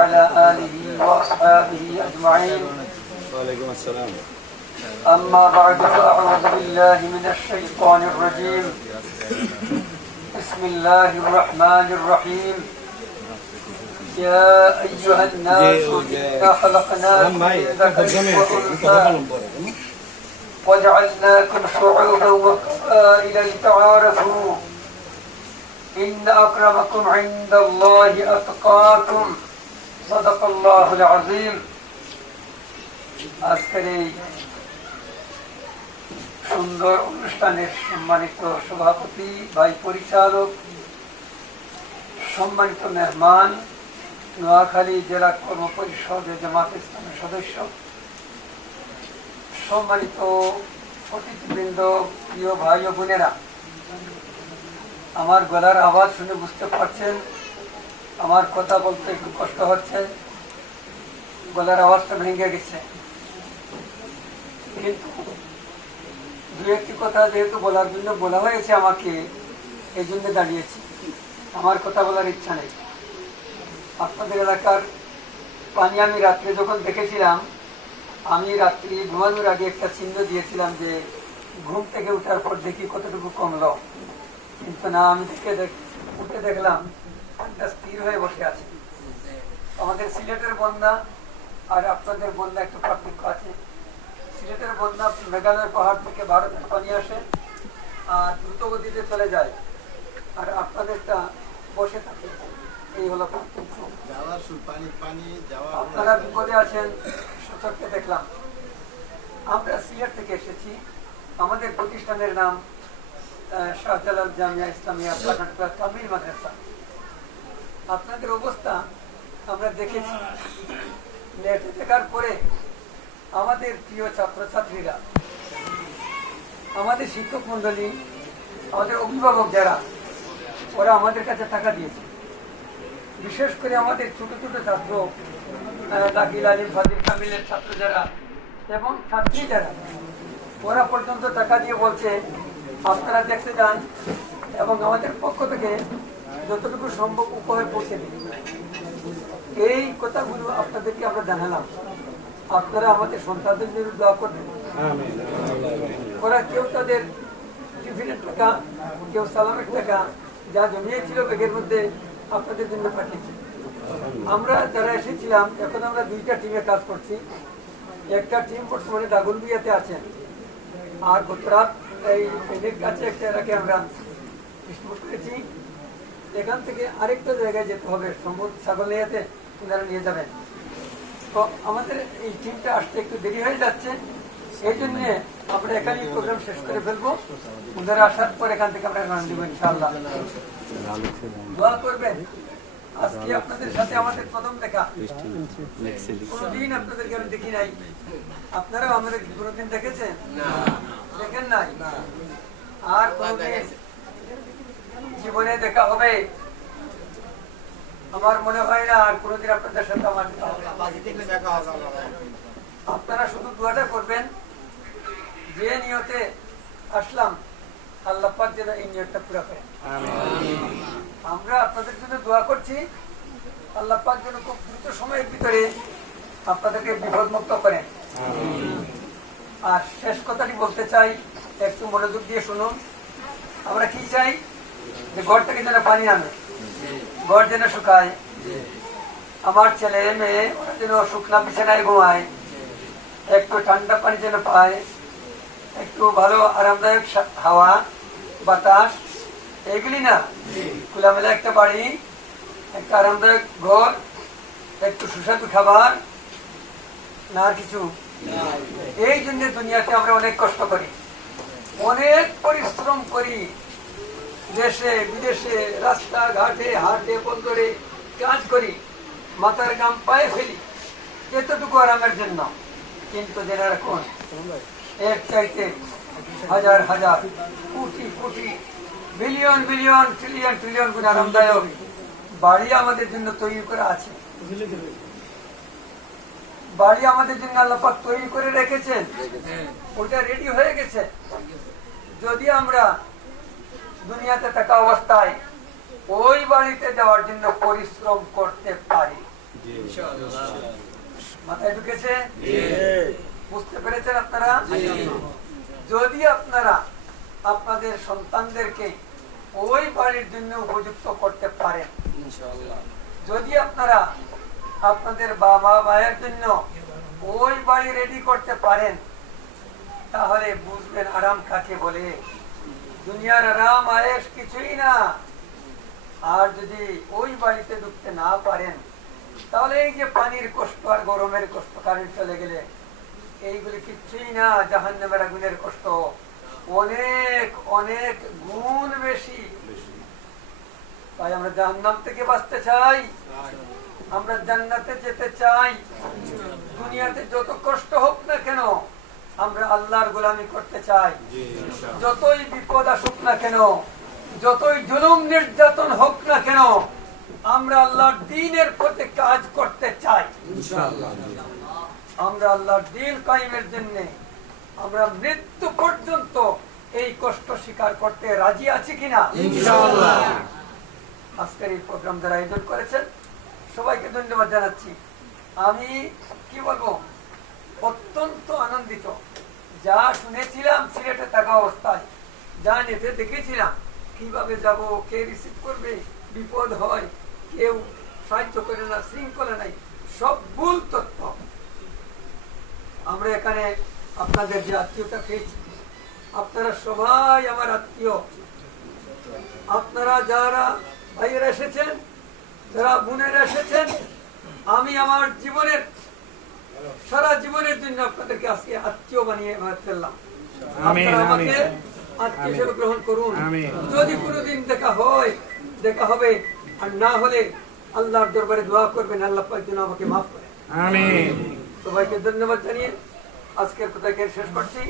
وعلى آله وأصحابه أجمعين. وعليكم السلام. أما بعد فأعوذ بالله من الشيطان الرجيم. بسم الله الرحمن الرحيم. يا أيها الناس إنا خلقناكم من وجعلناكم شعوبا وقبائل لتعارفوا. إن أكرمكم عند الله أتقاكم. আজকের এই সুন্দর অনুষ্ঠানের সম্মানিত সভাপতি, ভাই পরিচালক, সম্মানিত মেহমান, নোয়াখালী জেলা কর্ম পরিষদের জামাত ইসলামের সদস্য, সম্মানিত অতিথিবৃন্দ, প্রিয় ভাই ও বোনেরা। আমার গলার আওয়াজ শুনে বুঝতে পারছেন আমার কথা বলতে একটু কষ্ট হচ্ছে। গলার আওয়াজটা ভেঙে গেছে। কিন্তু দু একটি কথা যেহেতু বলার জন্য বলা হয়েছে আমাকে, এই জন্য দাঁড়িয়েছি। আমার কথা বলার ইচ্ছা নেই। আপনাদের এলাকার পানি আমি রাত্রে যখন দেখেছিলাম, আমি রাত্রি ঘুমানোর আগে একটা চিহ্ন দিয়েছিলাম যে, ঘুম থেকে উঠার পর দেখি কতটুকু কমলো। কিন্তু না, আমি দেখে দেখ, উঠে দেখলাম স্থির হয়ে বসে আছে। আমাদের সিলেটের বন্যা আর আপনাদের বন্যা একটু পার্থক্য আছে। সিলেটের বন্যা মেঘালয় পাহাড় থেকে ভারতের পানি আসে আর দ্রুত গতিতে চলে যায়। আর আপনাদেরটা বসে থাকে। এই হলো পার্থক্য। আপনারা বিপদে আছেন সূচককে দেখলাম। আমরা সিলেট থেকে এসেছি। আমাদের প্রতিষ্ঠানের নাম শাহজালাল জামিয়া ইসলামিয়া তামিল মাদ্রাসা। আপনাদের অবস্থা আমরা দেখেছি। নেটে দেখার পরে আমাদের প্রিয় ছাত্রছাত্রীরা, আমাদের শিক্ষক মন্ডলী, আমাদের অভিভাবক যারা, ওরা আমাদের কাছে টাকা দিয়েছে। বিশেষ করে আমাদের ছোট ছোট ছাত্র দাখিল আলিম ফাদিল কামিলের ছাত্র যারা এবং ছাত্রী যারা, ওরা পর্যন্ত টাকা দিয়ে বলছে, আপনারা দেখতে যান এবং আমাদের পক্ষ থেকে যতটুকু সম্ভব উপহার পৌঁছে দিন। এই কথাগুলো আপনাদেরকে আমরা জানালাম। আপনারা আমাদের সন্তানদের জন্য দোয়া করবেন। ওরা কেউ তাদের টিফিনের টাকা কেউ সালামের টাকা যা জমিয়েছিল ব্যাগের মধ্যে আপনাদের জন্য পাঠিয়েছে। আমরা যারা এসেছিলাম এখন আমরা দুইটা টিমে কাজ করছি। একটা টিম বর্তমানে দাগনবিয়াতে আছেন আর গতরাত এই ফেনের কাছে একটা এলাকায় আমরা ডিস্ট্রিবিউট করেছি। এখান থেকে আরেকটা জায়গায় যেতে হবে সম্ভবত ছাগলিয়াতে ওনারা নিয়ে যাবেন। তো আমাদের এই টিমটা আসতে একটু দেরি হয়ে যাচ্ছে, এই জন্য আমরা এখানেই প্রোগ্রাম শেষ করে ফেলব। ওনারা আসার পর এখান থেকে আমরা রান দেবো ইনশাআল্লাহ। দোয়া করবেন। আজকে আপনাদের সাথে আমাদের প্রথম দেখা। কোনদিন আপনাদেরকে আমি দেখি নাই। আপনারাও আমাদের কোনোদিন দেখেছেন? দেখেন নাই? আর কোনদিন জীবনে দেখা হবে। আমার মনে হয় না আর কোনোদিন আপনাদের সাথে আমার আপনারা শুধু দোয়াটা করবেন, যে নিয়তে আসলাম যেন এই নিয়তটা করেন। আমরা আপনাদের জন্য দোয়া করছি, আল্লাহ পাক যেন খুব দ্রুত সময়ের ভিতরে আপনাদেরকে বিপদ মুক্ত করেন। আর শেষ কথাটি বলতে চাই, একটু মনোযোগ দিয়ে শুনুন। আমরা কি চাই? যে ঘর থেকে যেন পানি নামে। ঘর যেন শুকায়। আমার ছেলে, মেয়ে, ওরা যেন শুকনা বিছানায় ঘুমায়। একটু ঠান্ডা পানি যেন পায়। একটু ভালো আরামদায়ক হাওয়া, বাতাস, এগুলি না। খোলামেলা একটা বাড়ি, একটা আরামদায়ক ঘর, একটু সুস্বাদু খাবার, না কিছু। এই জন্য দুনিয়াতে আমরা অনেক কষ্ট করি। অনেক পরিশ্রম করি। দেশে বিদেশে রাস্তা ঘাটে হাটে বন্দরে কাজ করি মাথার গাম পায়ে ফেলি। এতটুকু আরামের জন্য। কিন্তু জেনে রাখুন এর চাইতে হাজার হাজার crore crore billion billion trillion trillion গুণ আরামদায়ক বাড়ি আমাদের জন্য তৈরি করা আছে। বাড়ি আমাদের জন্য আল্লাপাক তৈরি করে রেখেছেন। ওটা রেডি হয়ে গেছে। যদি আমরা দুনিয়াতে থাকা অবস্থায় ওই বাড়িতে যাওয়ার জন্য পরিশ্রম করতে পারি। মাথায় ঢুকেছে? বুঝতে পেরেছেন আপনারা? যদি আপনারা আপনাদের সন্তানদেরকে ওই বাড়ির জন্য উপযুক্ত করতে পারেন যদি আপনারা আপনাদের বাবা মায়ের জন্য ওই বাড়ি রেডি করতে পারেন তাহলে বুঝবেন আরাম কাকে বলে। দুনিয়ার আরাম আয়েস কিছুই না। আর যদি ওই বাড়িতে ঢুকতে না পারেন, তাহলে এই যে পানির কষ্ট আর গরমের কষ্ট, কারেন্ট চলে গেলে, এইগুলি কিচ্ছুই না জাহান নামের আগুনের কষ্ট। অনেক অনেক গুণ বেশি। তাই আমরা জাহান্নাম থেকে বাঁচতে চাই। আমরা জান্নাতে যেতে চাই। দুনিয়াতে যত কষ্ট হোক না কেন আমরা আল্লাহর গোলামি করতে চাই। যতই বিপদ আসুক না কেন যতই জুলুম নির্যাতন হোক না কেন আমরা আল্লাহর দিনের পথে কাজ করতে চাই। আমরা আল্লাহর দিন কায়েমের জন্য আমরা মৃত্যু পর্যন্ত এই কষ্ট স্বীকার করতে রাজি আছি কিনা? আজকের এই প্রোগ্রাম যারা আয়োজন করেছেন সবাইকে ধন্যবাদ জানাচ্ছি। আমি কি বলব? অত্যন্ত আনন্দিত। যা শুনেছিলাম সিলেটে থাকা অবস্থায়, যা নেটে দেখেছিলাম, কীভাবে যাব, কে রিসিভ করবে, বিপদ হয়, কেউ সাহায্য করে না, শৃঙ্খলা নাই, সব ভুল তথ্য। আমরা এখানে আপনাদের যে আত্মীয়তা পেয়েছি, আপনারা সবাই আমার আত্মীয়। আপনারা যারা ভাইয়েরা এসেছেন, যারা বোনেরা এসেছেন, আমি আমার জীবনের সারা জীবনের জন্য আপনাদেরকে আজকে আত্মীয় বানিয়ে ফেললাম। আমাকে আত্মীয় হিসেবে গ্রহণ করুন। যদি কোনোদিন দেখা হয় দেখা হবে আর না হলে আল্লাহর দরবারে দোয়া করবেন আল্লাহ পাক যেন আমাকে মাফ করেন আমিন। সবাইকে ধন্যবাদ জানিয়ে আজকের কথা শেষ করছি।